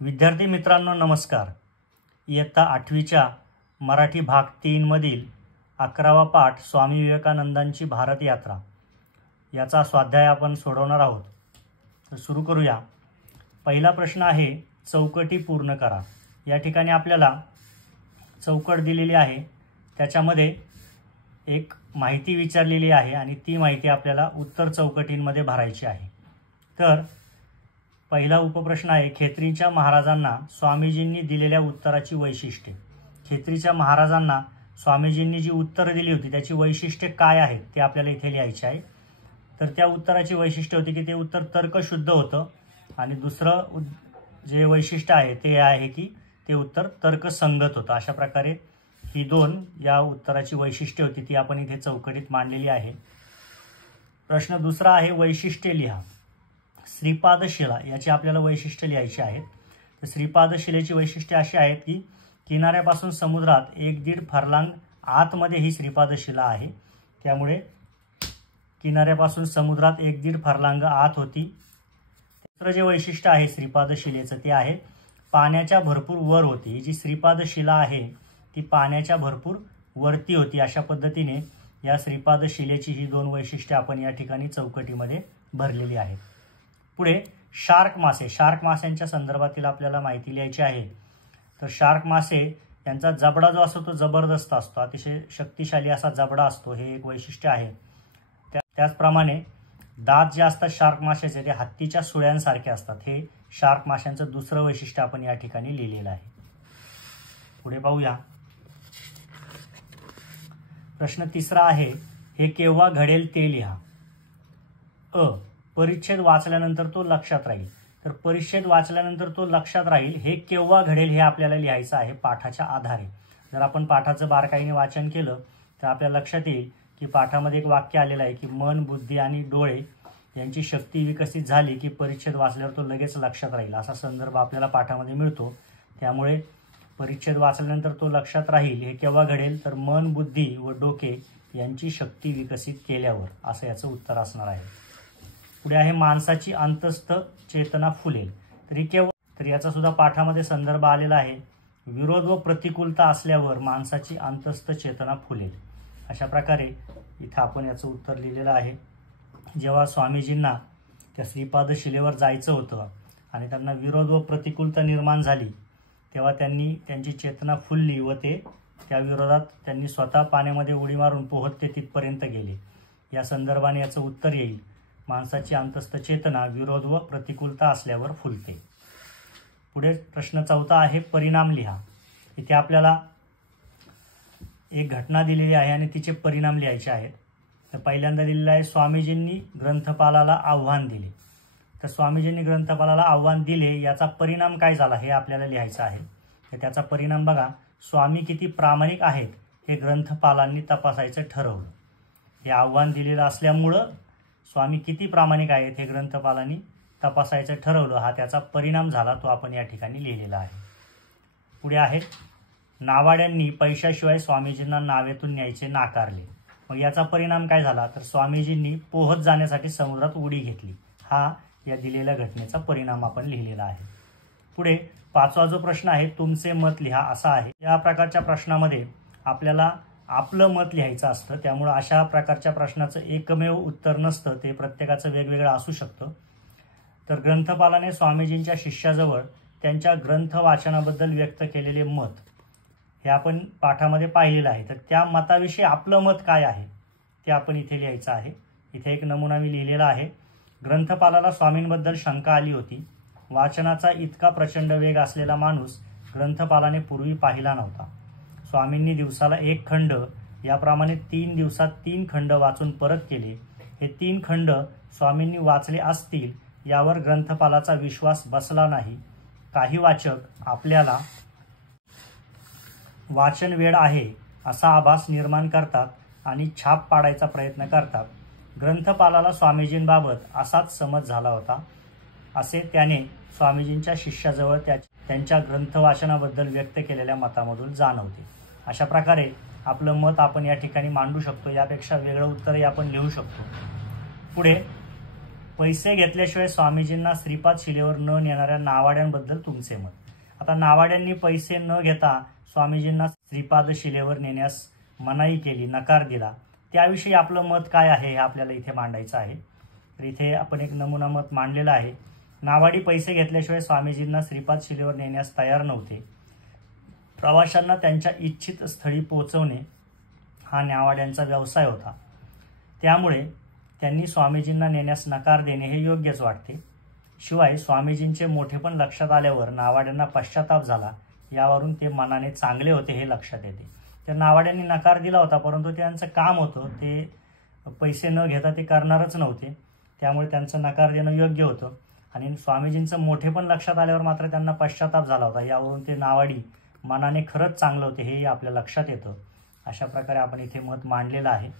विद्यार्थी मित्रांनो नमस्कार. इयत्ता 8वीच्या मराठी भाग 3 मधील 11वा पाठ स्वामी विवेकानंदांची भारत यात्रा याचा स्वाध्याय आपण सोडवणार आहोत. तर सुरू करूया. पहिला प्रश्न आहे चौकटी पूर्ण करा. या ठिकाणी आपल्याला चौकट दिलेली आहे, त्याच्यामध्ये एक माहिती विचारलेली आहे आणि ती माहिती आपल्याला उत्तर चौकटींमध्ये भरायची आहे. तर पहिला उपप्रश्न आहे खेत्रीच्या महाराजांना स्वामीजींनी दिलेल्या उत्तराची वैशिष्ट्ये. खेत्रीच्या महाराजांना स्वामीजींनी जी उत्तरं दिली होती त्याची वैशिष्ट्ये काय आहेत ते आपल्याला इथे लिहायचे आहे. तर त्या उत्तराची वैशिष्ट्य होती की ते उत्तर तर्कशुद्ध होतं आणि दुसरं जे वैशिष्ट्य आहे ते आहे की ते उत्तर तर्कसंगत होतं. अशा प्रकारे ही दोन या उत्तराची वैशिष्ट्ये होती, ती आपण इथे चौकटीत मांडलेली आहे. प्रश्न दुसरा आहे वैशिष्ट्ये लिहा. श्रीपादशिला याची आपल्याला वैशिष्ट्ये लिहायची आहेत. तर श्रीपादशिलेची वैशिष्ट्ये अशी आहेत की किनाऱ्यापासून समुद्रात 1.5 फर्लांग आतमध्ये ही श्रीपादशिला आहे, त्यामुळे किनाऱ्यापासून समुद्रात 1.5 फर्लांग आत होती. दुसरं जे वैशिष्ट्य आहे श्रीपादशिलेचं ते आहे पाण्याच्या भरपूर वर होती. ही जी श्रीपादशिला आहे ती पाण्याच्या भरपूर वरती होती. अशा पद्धतीने या श्रीपादशिलेची ही दोन वैशिष्ट्ये आपण या ठिकाणी चौकटीमध्ये भरलेली आहेत. पुढे शार्क मासे. शार्क माशांच्या संदर्भातील आपल्याला माहिती लिहायची आहे. तर शार्क मासे यांचा जबडा जो असतो तो जबरदस्त असतो, अतिशय शक्तिशाली असा जबडा असतो, हे एक वैशिष्ट्य आहे. त्याचप्रमाणे दात जे असतात शार्क माशाचे ते हत्तीच्या सुळ्यांसारखे असतात. हे शार्क माशांचं दुसरं वैशिष्ट्य आपण या ठिकाणी लिहिलेलं आहे. पुढे पाहूया. प्रश्न तिसरा आहे हे केव्हा घडेल ते लिहा. परिच्छेद वाचल्यानंतर तो लक्षात राहील. तर परिच्छेद वाचल्यानंतर तो लक्षात राहील हे केव्हा घडेल हे आपल्याला लिहायचं आहे पाठाच्या आधारे. जर आपण पाठाचं बारकाईने वाचन केलं तर आपल्या लक्षात येईल की पाठामध्ये एक वाक्य आलेलं आहे की मन, बुद्धी आणि डोळे यांची शक्ती विकसित झाली की परिच्छेद वाचल्यावर तो लगेच लक्षात राहील, असा संदर्भ आपल्याला पाठामध्ये मिळतो. त्यामुळे परिच्छेद वाचल्यानंतर तो लक्षात राहील हे केव्हा घडेल, तर मन, बुद्धी व डोके यांची शक्ती विकसित केल्यावर, असं याचं उत्तर असणार आहे. पुढे आहे माणसाची अंतस्थ चेतना फुलेल. तर याचा सुद्धा पाठामध्ये संदर्भ आलेला आहे. विरोध व प्रतिकूलता असल्यावर माणसाची अंतस्थ चेतना फुलेल. अशा प्रकारे इथं आपण याचं उत्तर लिहिलेलं आहे. जेव्हा स्वामीजींना त्या श्रीपादशिलेवर जायचं होतं आणि त्यांना विरोध व प्रतिकूलता निर्माण झाली तेव्हा त्यांची चेतना फुलली व ते त्या विरोधात त्यांनी स्वतः पाण्यामध्ये उडी मारून पोहत ते तिथपर्यंत गेले. या संदर्भाने याचं उत्तर येईल माणसाची अंतस्थ चेतना विरोध व प्रतिकूलता असल्यावर फुलते. पुढे प्रश्न चौथा आहे परिणाम लिहा. इथे आपल्याला एक घटना दिलेली आहे आणि तिचे परिणाम लिहायचे आहेत. तर पहिल्यांदा दिलेलं आहे स्वामीजींनी ग्रंथपालाला आव्हान दिले. तर स्वामीजींनी ग्रंथपालाला आव्हान दिले याचा परिणाम काय झाला हे आपल्याला लिहायचं आहे. तर त्याचा परिणाम बघा, स्वामी किती प्रामाणिक आहेत हे ग्रंथपालांनी तपासायचं ठरवलं. हे आव्हान दिलेलं असल्यामुळं स्वामी किती प्रामाणिक आहेत हे ग्रंथपालांनी तपासायचं ठरवलं, हा त्याचा परिणाम झाला, तो आपण या ठिकाणी लिहिलेला आहे. पुढे आहे नावाड्यांनी पैशाशिवाय स्वामीजींना नावेतून न्यायचे नाकारले. मग याचा परिणाम काय झाला, तर स्वामीजींनी पोहत जाण्यासाठी समुद्रात उडी घेतली. हा या दिलेल्या घटनेचा परिणाम आपण लिहिलेला आहे. पुढे पाचवा जो प्रश्न आहे तुमचे मत लिहा असा आहे. या प्रकारच्या प्रश्नामध्ये आपल्याला आपलं मत लिहायचं असतं, त्यामुळे अशा प्रकारच्या प्रश्नाचं एकमेव उत्तर नसतं, ते प्रत्येकाचं वेगवेगळं असू शकतं. तर ग्रंथपालाने स्वामीजींच्या शिष्याजवळ त्यांच्या ग्रंथ वाचनाबद्दल व्यक्त केलेले मत हे आपण पाठामध्ये पाहिलेलं आहे. तर त्या मताविषयी आपलं मत काय आहे ते आपण इथे लिहायचं आहे. इथे एक नमुना मी लिहिलेला आहे. ग्रंथपालाला स्वामींबद्दल शंका आली होती. वाचनाचा इतका प्रचंड वेग असलेला माणूस ग्रंथपालाने पूर्वी पाहिला नव्हता. स्वामींनी दिवसाला 1 खंड याप्रमाणे 3 दिवसात 3 खंड वाचून परत केले. हे 3 खंड स्वामींनी वाचले असतील यावर ग्रंथपालाचा विश्वास बसला नाही. काही वाचक आपल्याला वाचन वेड आहे असा आभास निर्माण करतात आणि छाप पाडायचा प्रयत्न करतात. ग्रंथपालाला स्वामीजींबाबत असाच समज झाला होता, असे त्याने स्वामीजींच्या शिष्याजवळ त्यांच्या ग्रंथ वाचनाबद्दल व्यक्त केलेल्या मतामधून जाणवते. अशा प्रकारे आपलं मत आपण या ठिकाणी मांडू शकतो. यापेक्षा वेगळं उत्तरही आपण लिहू शकतो. पुढे पैसे घेतल्याशिवाय स्वामीजींना श्रीपाद शिलेवर न नेणाऱ्या नावाड्यांबद्दल तुमचे मत. आता नावाड्यांनी पैसे न घेता स्वामीजींना श्रीपाद शिलेवर नेण्यास मनाई केली, नकार दिला, त्याविषयी आपलं मत काय आहे हे आपल्याला इथे मांडायचं आहे. तर इथे आपण एक नमुना मत मांडलेलं आहे. नावाडी पैसे घेतल्याशिवाय स्वामीजींना श्रीपाद शिलेवर नेण्यास तयार नव्हते. प्रवाशांना त्यांच्या इच्छित स्थळी पोहोचवणे हा नावाड्यांचा व्यवसाय होता. त्यामुळे त्यांनी स्वामीजींना नेण्यास नकार देणे हे योग्यच वाटते. शिवाय स्वामीजींचे मोठेपण लक्षात आल्यावर नावाड्यांना पश्चाताप झाला, यावरून ते मनाने चांगले होते हे लक्षात येते. तर नावाड्यांनी नकार दिला होता, परंतु त्यांचं काम होतं, ते पैसे न घेता ते करणारच नव्हते, त्यामुळे त्यांचं नकार देणं योग्य होतं. आणि स्वामीजींचं मोठेपण लक्षात आल्यावर मात्र त्यांना पश्चाताप झाला होता, यावरून ते नावाडी मनाने खरंच चांगलं होते हेही आपल्या लक्षात येतं. अशा प्रकारे आपण इथे मत मांडलेलं आहे.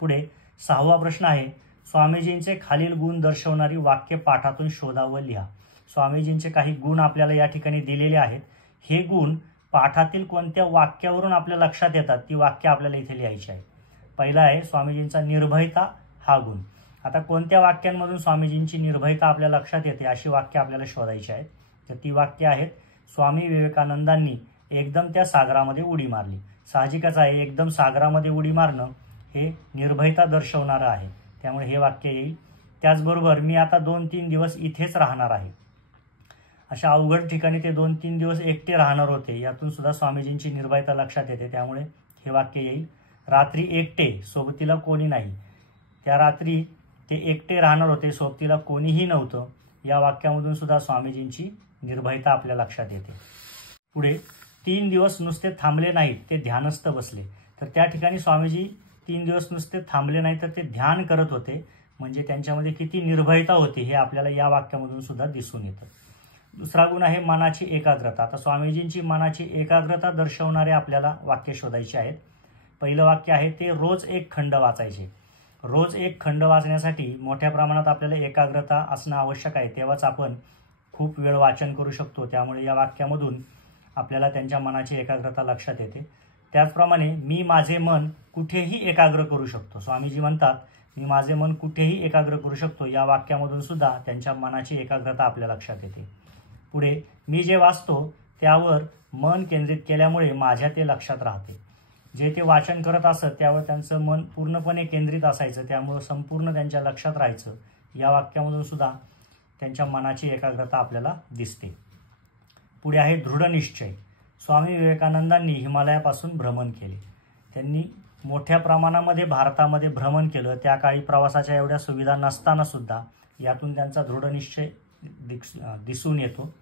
पुढे 6वा प्रश्न आहे, स्वामीजींचे खालील गुण दर्शवणारी वाक्य पाठातून शोधा व लिहा. स्वामीजींचे काही गुण आपल्याला या ठिकाणी दिलेले आहेत. हे गुण पाठातील कोणत्या वाक्यावरून आपल्या लक्षात येतात ती वाक्य आपल्याला इथे लिहायची आहे. पहिला आहे स्वामीजींचा निर्भयता हा गुण. आता कोणत्या वाक्यांमधून स्वामीजींची निर्भयता आपल्या लक्षात येते अशी वाक्य आपल्याला शोधायची आहेत. तर ती वाक्य आहेत, स्वामी विवेकानंदांनी एकदम त्या सागरामध्ये उडी मारली. साहजिकच आहे, एकदम सागरामध्ये उडी मारणं हे निर्भयता दर्शवणारं आहे, त्यामुळे हे वाक्य येईल. त्याचबरोबर मी आता 2-3 दिवस इथेच राहणार आहे. अशा अवघड ठिकाणी ते 2-3 दिवस एकटे राहणार होते, यातून सुद्धा स्वामीजींची निर्भयता लक्षात येते, त्यामुळे हे वाक्य येईल. रात्री एकटे, सोबतीला कोणी नाही. त्या रात्री ते एकटे राहणार होते, सोबतीला कोणीही नव्हतं, या वाक्यामधून सुद्धा स्वामीजींची निर्भयता आपल्या लक्षात येते. पुढे 3 दिवस नुसते थांबले नाहीत, ते ध्यानस्थ बसले. तर त्या ठिकाणी स्वामीजी 3 दिवस नुसते थांबले नाही तर ते ध्यान करत होते, म्हणजे त्यांच्यामध्ये किती निर्भयता होती हे आपल्याला या वाक्यामधून सुद्धा दिसून येतं. दुसरा गुण आहे मनाची एकाग्रता. आता स्वामीजींची मनाची एकाग्रता दर्शवणारे आपल्याला वाक्य शोधायचे आहेत. पहिलं वाक्य आहे ते रोज एक खंड वाचायचे. रोज एक खंड वाचण्यासाठी मोठ्या प्रमाणात आपल्याला एकाग्रता असणं आवश्यक आहे, तेव्हाच आपण खूप वेळ वाचन करू शकतो. त्यामुळे या वाक्यामधून आपल्याला त्यांच्या मनाची एकाग्रता लक्षात येते. त्याचप्रमाणे मी माझे मन कुठेही एकाग्र करू शकतो. स्वामीजी म्हणतात मी माझे मन कुठेही एकाग्र करू शकतो, या वाक्यामधून सुद्धा त्यांच्या मनाची एकाग्रता आपल्या लक्षात येते. पुढे मी जे वाचतो त्यावर मन केंद्रित केल्यामुळे माझ्या ते लक्षात राहते. जे ते वाचन करत असत त्यावर त्यांचं मन पूर्णपणे केंद्रित असायचं, त्यामुळे संपूर्ण त्यांच्या लक्षात राहायचं. या वाक्यामधून सुद्धा त्यांच्या मनाची एकाग्रता आपल्याला दिसते. पुढे आहे दृढनिश्चय. स्वामी विवेकानंदांनी हिमालयापासून भ्रमण केले. त्यांनी मोठ्या प्रमाणामध्ये भारतामध्ये भ्रमण केलं. त्या काळी प्रवासाच्या एवढ्या सुविधा नसताना सुद्धा यातून त्यांचा दृढनिश्चय दिसून येतो.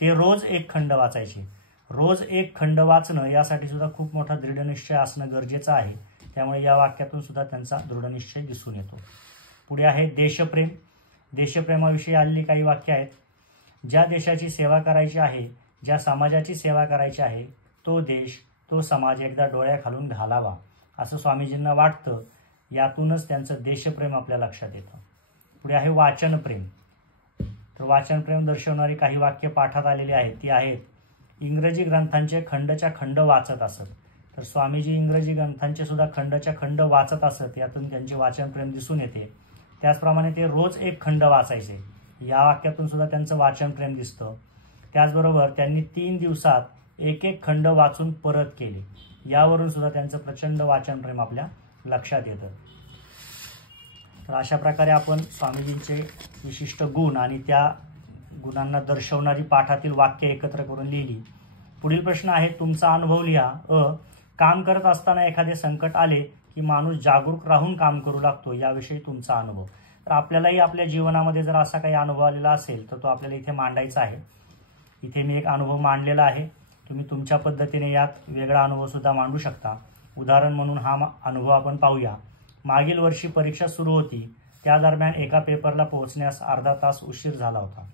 ते रोज एक खंड वाचायचे. रोज एक खंड वाचणं यासाठी सुद्धा खूप मोठा दृढनिश्चय असणं गरजेचं आहे, त्यामुळे या वाक्यातून सुद्धा त्यांचा दृढनिश्चय दिसून येतो. पुढे आहे देशप्रेम. देशप्रेमाविषयी आलेली काही वाक्य आहेत. ज्या देशाची सेवा करायची आहे, ज्या समाजाची सेवा करायची आहे, तो देश तो समाज एकदा डोळ्याखालून घालावा असं स्वामीजींना वाटतं. यातूनच त्यांचं देशप्रेम आपल्या लक्षात येतं. पुढे आहे वाचनप्रेम. तर वाचनप्रेम दर्शवणारी काही वाक्य पाठात आलेली आहेत. ती आहेत, इंग्रजी ग्रंथांचे खंडच्या खंड वाचत असत. तर स्वामीजी इंग्रजी ग्रंथांचे सुद्धा खंडच्या खंड वाचत असत, यातून त्यांचे वाचनप्रेम दिसून येते. त्याचप्रमाणे ते रोज एक खंड वाचायचे. या वाक्यातून सुद्धा त्यांचं वाचनप्रेम दिसतं. त्याचबरोबर त्यांनी 3 दिवसात एक एक खंड वाचून परत केले. यावरून सुद्धा त्यांचं प्रचंड वाचनप्रेम आपल्या लक्षात येतं. तर अशा प्रकारे आपण स्वामीजींचे विशिष्ट गुण आणि त्या गुणांना दर्शवणारी पाठातील वाक्य एकत्र करून लिहिली. पुढील प्रश्न आहे, तुमचा अनुभव लिहा. काम करत असताना एखादे संकट आले की माणूस जागरूक राहून काम करू लागतो, याविषयी तुमचा अनुभव. तर आपल्यालाही आपल्या जीवनामध्ये जर असा काही अनुभव आलेला असेल तर तो आपल्याला इथे मांडायचा आहे. इथे मी एक अनुभव मांडलेला आहे. तुम्ही तुमच्या पद्धतीने यात वेगळा अनुभव सुद्धा मांडू शकता. उदाहरण म्हणून हा अनुभव आपण पाहूया. मागील वर्षी परीक्षा सुरू होती. त्या दरम्यान एका पेपरला पोहोचण्यास अर्धा तास उशीर झाला होता.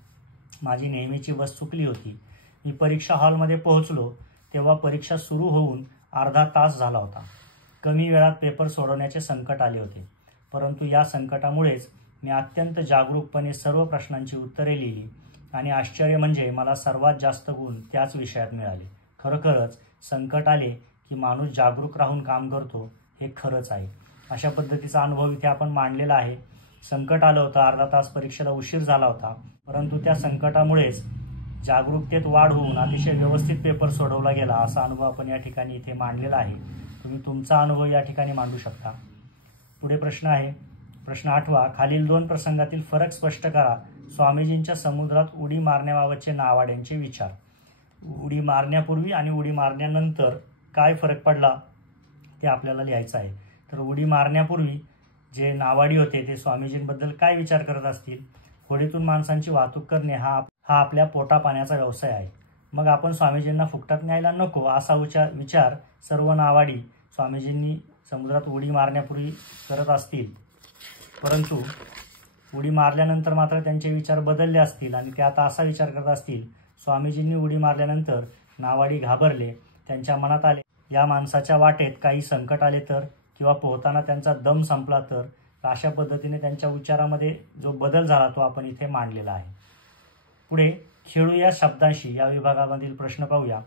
माझी नेहमीची बस चुकली होती. मी परीक्षा हॉलमध्ये पोहोचलो तेव्हा परीक्षा सुरू होऊन अर्धा तास झाला होता. कमी वेळात पेपर सोडवण्याचे संकट आले होते, परंतु या संकटामुळेच मी अत्यंत जागरूकपणे सर्व प्रश्नांची उत्तरे लिहिली आणि आश्चर्य म्हणजे मला सर्वात जास्त गुण त्याच विषयात मिळाले. खरोखरच संकट आले की माणूस जागरूक राहून काम करतो हे खरंच आहे. अशा पद्धतीचा अनुभव इथे आपण मांडलेला आहे. संकट आलं होतं, अर्धा तास परीक्षेला उशीर झाला होता, परंतु त्या संकटामुळेच जागरूकतेत वाढ होऊन अतिशय व्यवस्थित पेपर सोडवला गेला असा अनुभव आपण या ठिकाणी इथे मांडलेला आहे. तुम्ही तुमचा अनुभव या ठिकाणी मांडू शकता. पुढे प्रश्न आहे, प्रश्न 8वा. खालील 2 प्रसंगातील फरक स्पष्ट करा. स्वामीजींच्या समुद्रात उडी मारण्याबाबतचे नावाड्यांचे विचार. उडी मारण्यापूर्वी आणि उडी मारण्यानंतर काय फरक पडला ते आपल्याला लिहायचं आहे. तर उडी मारण्यापूर्वी जे नावाडी होते ते स्वामीजींबद्दल काय विचार करत असतील. होडीतून माणसांची वाहतूक करणे हा आपल्या पोटापाण्याचा व्यवसाय आहे. मग आपण स्वामीजींना फुकटात न्यायला नको असा विचार सर्व नावाडी स्वामीजींनी समुद्रात उडी मारण्यापूर्वी करत असतील, परंतु उडी मारल्यानंतर मात्र त्यांचे विचार बदलले असतील आणि ते आता असा विचार करत असतील, स्वामीजींनी उडी मारल्यानंतर नावाडी घाबरले. त्यांच्या मनात आले, या माणसाच्या वाटेत काही संकट आले तर, किंवा पोहताना त्यांचा दम संपला तर. अशा पद्धतीने त्यांच्या विचारामध्ये जो बदल झाला तो आपण इथे मांडलेला आहे. पुढे खेळू या शब्दांशी या विभागामधील प्रश्न पाहूया.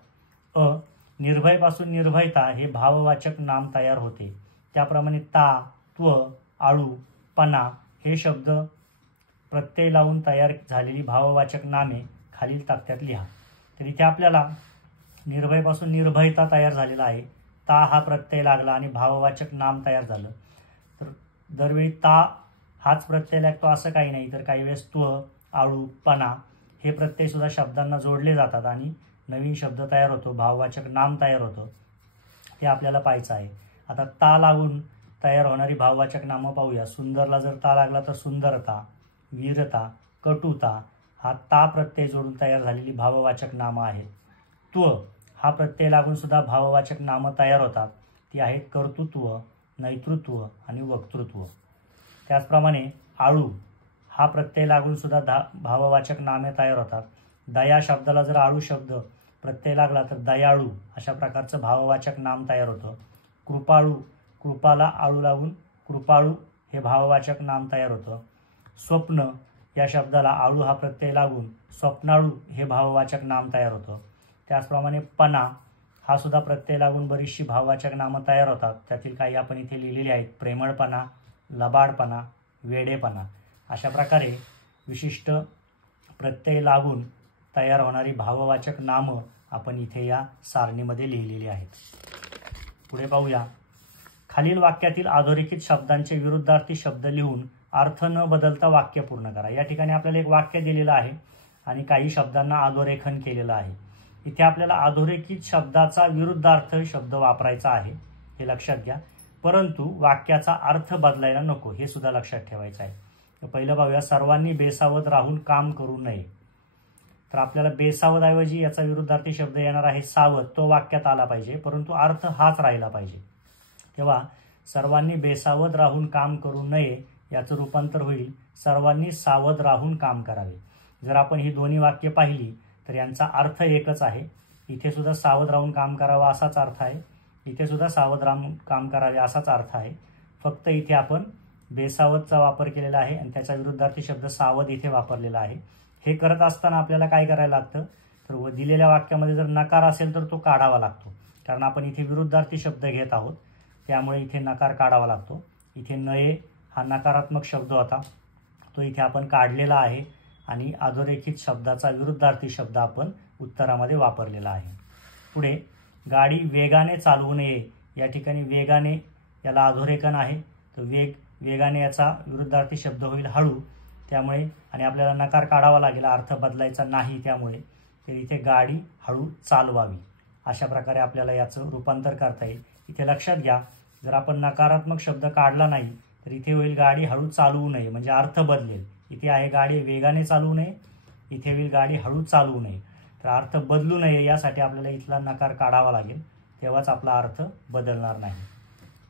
निर्भयपासून निर्भयता हे भाववाचक नाम तयार होते. त्याप्रमाणे ता, त्व, आळू, पणा हे शब्द प्रत्यय लावून तयार झालेली भाववाचक नामे खालील तक्त्यात लिहा. तर इथे आपल्याला निर्भयपासून निर्भयता तयार झालेला आहे. ता हा प्रत्यय लागला आणि भाववाचक नाम तयार झालं. तर दरवेळी ता हाच प्रत्यय लागतो असं काही नाही, तर काही वेळेस त्व, आळू, पणा हे प्रत्यय सुद्धा शब्दांना जोडले जातात आणि नवीन शब्द तयार होतो, भाववाचक नाम तयार होतं. ते आपल्याला पाहायचं आहे. आता ता लागून तयार होणारी भाववाचक नामं पाहूया. सुंदरला जर ता लागला तर सुंदरता, वीरता, कटुता हा ता प्रत्यय जोडून तयार झालेली भाववाचक नामं आहेत. त्व हा प्रत्यय लागून सुद्धा भाववाचक नामं तयार होतात. ती आहेत कर्तृत्व, नेतृत्व आणि वक्तृत्व. त्याचप्रमाणे आळू हा प्रत्यय लागून सुद्धा भाववाचक नामे तयार होतात. दया शब्दाला जर आळू शब्द प्रत्यय लागला तर दयाळू अशा प्रकारचं भाववाचक नाम तयार होतं. कृपाळू, कृपाला आळू लागून कृपाळू हे भाववाचक नाम तयार होतं. स्वप्न या शब्दाला आळू हा प्रत्यय लागून स्वप्नाळू हे भाववाचक नाम तयार होतं. त्याचप्रमाणे पणा हा सुद्धा प्रत्यय लागून बरीचशी भाववाचक नामं तयार होतात. त्यातील काही आपण इथे लिहिलेली आहेत. प्रेमळपणा, लबाडपणा, वेडेपणा अशा प्रकारे विशिष्ट प्रत्यय लागून तयार होणारी भाववाचक नामं आपण इथे या सारणीमध्ये लिहिलेली आहेत. पुढे पाहूया. खालील वाक्यातील अधोरेखित शब्दांचे विरुद्धार्थी शब्द लिहून अर्थ न बदलता वाक्य पूर्ण करा. या ठिकाणी आपल्याला एक वाक्य दिलेलं आहे आणि काही शब्दांना अधोरेखन केलेलं आहे. इथे आपल्याला अधोरेखित शब्दाचा विरुद्धार्थ शब्द वापरायचा आहे, हे लक्षात घ्या. परंतु वाक्याचा अर्थ बदलायला नको, हे सुद्धा लक्षात ठेवायचं आहे. तर पहिलं पाहूया. सर्वांनी बेसावध राहून काम करू नये. तर आपल्याला बेसावधऐवजी याचा विरुद्धार्थी शब्द येणार आहे सावध. तो वाक्यात आला पाहिजे, परंतु अर्थ हाच राहिला पाहिजे. तेव्हा सर्वांनी बेसावध राहून काम करू नये याचं रूपांतर होईल सर्वांनी सावध राहून काम करावे. जर आपण ही दोन्ही वाक्य पाहिली तर यांचा अर्थ एकच आहे. इथे सुद्धा सावध राहून काम करावं असाच अर्थ आहे, इथे सुद्धा सावध राहून काम करावे असाच अर्थ आहे. फक्त इथे आपण बेसावधचा वापर केलेला आहे आणि त्याचा विरुद्धार्थी शब्द सावध इथे वापरलेला आहे. हे करत असताना आपल्याला काय करायला लागतं, तर दिलेल्या वाक्यामध्ये जर नकार असेल तर तो काढावा लागतो, कारण आपण इथे विरुद्धार्थी शब्द घेत आहोत. त्यामुळे इथे नकार काढावा लागतो. इथे नये हा नकारात्मक शब्द होता, तो इथे आपण काढलेला आहे आणि अधोरेखित शब्दाचा विरुद्धार्थी शब्द आपण उत्तरामध्ये वापरलेला आहे. पुढे गाडी वेगाने चालवू नये. या ठिकाणी वेगाने याला अधोरेखन आहे, तर वेगाने याचा विरुद्धार्थी शब्द होईल हळू. त्यामुळे आणि आपल्याला नकार काढावा लागेल, अर्थ बदलायचा नाही. त्यामुळे तर इथे गाडी हळू चालवावी अशा प्रकारे आपल्याला याचं रूपांतर करता येईल. इथे लक्षात घ्या, जर आपण नकारात्मक शब्द काढला नाही तर इथे होईल गाडी हळू चालवू नये, म्हणजे अर्थ बदलेल. इथे आहे गाडी वेगाने चालवू नये, इथे होईल गाडी हळू चालवू नये. तर अर्थ बदलू नये यासाठी आपल्याला इथला नकार काढावा लागेल, तेव्हाच आपला अर्थ बदलणार नाही.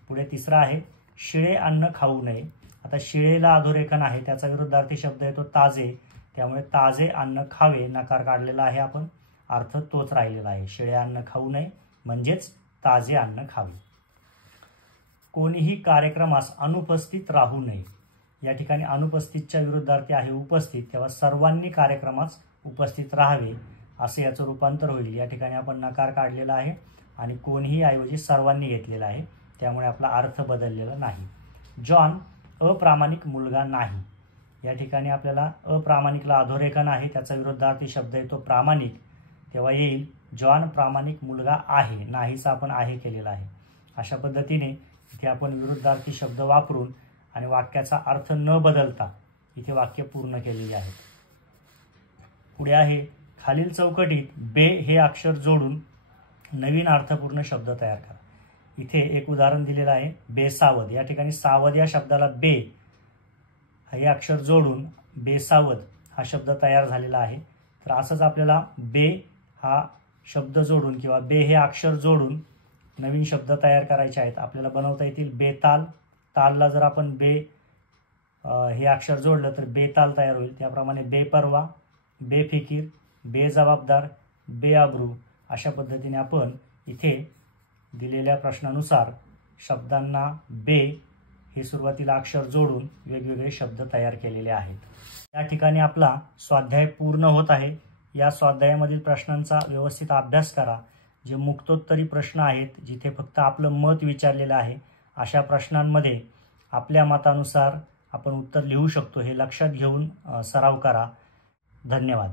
पुढे तिसरा आहे शिळे अन्न खाऊ नये. आता शिळेला अधोरेखन आहे, त्याचा विरुद्धार्थी शब्द येतो ताजे. त्यामुळे ताजे अन्न खावे नकार काढलेला आहे आपण, अर्थ तोच राहिलेला आहे. शिळे अन्न खाऊ नये म्हणजेच ताजे अन्न खावे. कोणीही कार्यक्रमास अनुपस्थित राहू नये. या ठिकाणी अनुपस्थितच्या विरुद्धार्थी आहे उपस्थित, तेव्हा सर्वांनी कार्यक्रमास उपस्थित राहावे असे याचं रूपांतर होईल. या ठिकाणी आपण नकार काढलेला आहे आणि कोणीही ऐवजी सर्वांनी घेतलेला आहे, त्यामुळे आपला अर्थ बदललेला नाही. जॉन अप्रामाणिक मुलगा नाही। या ठिकाणी आपल्याला अप्रामाणिकला अधोरेखन आहे, त्याचा विरुद्धार्थी शब्द येतो प्रामाणिक, तेव्हा येईल जॉन प्रामाणिक मुलगा आहे, नाहीचा आपण आहे केलेला आहे। अशा पद्धतीने इथे आपण विरुद्धार्थी शब्द वापरून आणि वाक्याचा अर्थ न बदलता इथे वाक्य पूर्ण केलेले आहे। पुढे आहे खालील चौकटीत बे हे अक्षर जोडून नवीन अर्थपूर्ण शब्द तयार करा। इथे एक उदाहरण दिलेलं आहे बेसावध। या ठिकाणी सावध या शब्दाला बे हे अक्षर जोडून बेसावध हा शब्द तयार झालेला आहे। तर असंच आपल्याला बे हा शब्द जोडून किंवा बे हे अक्षर जोडून नवीन शब्द तयार करायचे आहेत। आपल्याला बनवता येतील बेताल, तालला जर आपण बे हे अक्षर जोडलं तर बेताल तयार होईल। त्याप्रमाणे बेपरवा, बेफिकीर, बेजबाबदार, बेआब्रू अशा पद्धतीने आपण इथे दिलेल्या प्रश्नानुसार शब्दांना बे हे सुरुवातीला अक्षर जोडून वेगवेगळे शब्द तयार केलेले आहेत। या ठिकाणी आपला स्वाध्याय पूर्ण होत आहे। या स्वाध्यायामधील प्रश्नांचा व्यवस्थित अभ्यास करा। जे मुक्तोत्तरी प्रश्न आहेत, जिथे फक्त आपलं मत विचारलेलं आहे, अशा प्रश्नांमध्ये आपल्या मतानुसार आपण उत्तर लिहू शकतो, हे लक्षात घेऊन सराव करा। धन्यवाद।